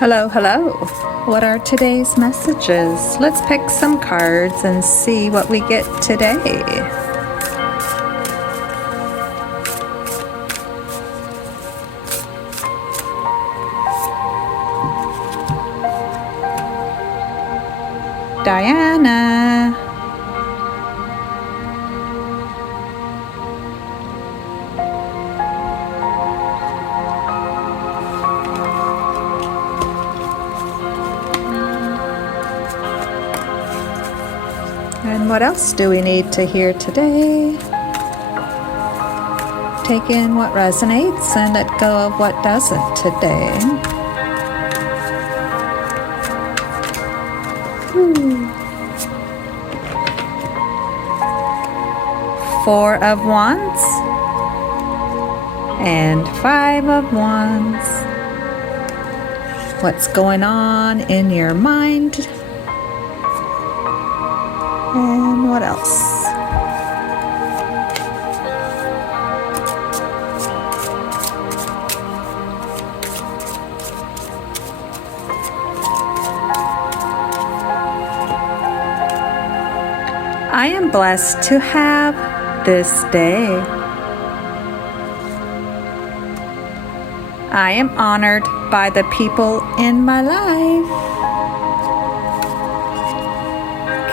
Hello, hello. What are today's messages? Let's pick some cards and see what we get today. Diana. And what else do we need to hear today? Take in what resonates and let go of what doesn't today. Four of Wands and Five of Wands. What's going on in your mind? And what else? I am blessed to have this day. I am honored by the people in my life.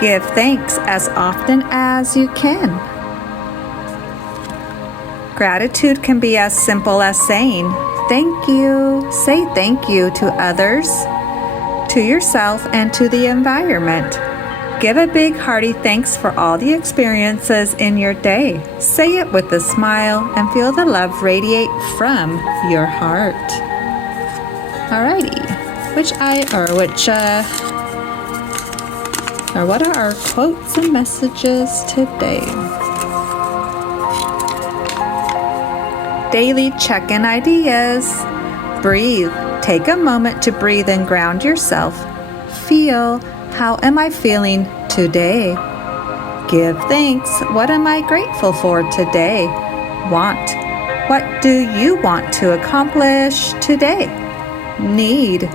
Give thanks as often as you can. Gratitude can be as simple as saying thank you. Say thank you to others, to yourself, and to the environment. Give a big hearty thanks for all the experiences in your day. Say it with a smile and feel the love radiate from your heart. Alrighty, what are our quotes and messages today? Daily check-in ideas. Breathe. Take a moment to breathe and ground yourself. Feel, how am I feeling today? Give thanks. What am I grateful for today? Want. What do you want to accomplish today? Need.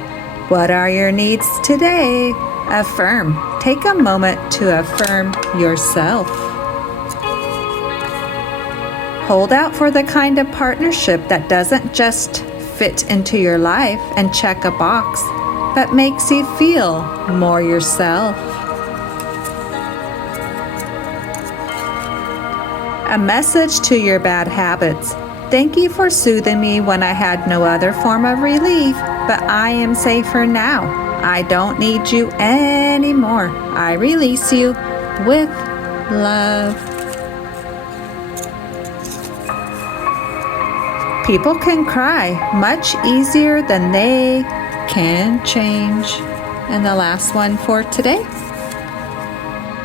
What are your needs today? Affirm. Take a moment to affirm yourself. Hold out for the kind of partnership that doesn't just fit into your life and check a box, but makes you feel more yourself. A message to your bad habits. Thank you for soothing me when I had no other form of relief, but I am safer now. I don't need you anymore. I release you with love. People can cry much easier than they can change. And the last one for today.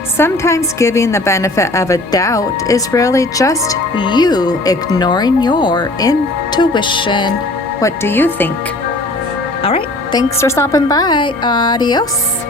Sometimes giving the benefit of a doubt is really just you ignoring your intuition. What do you think? All right, thanks for stopping by. Adios.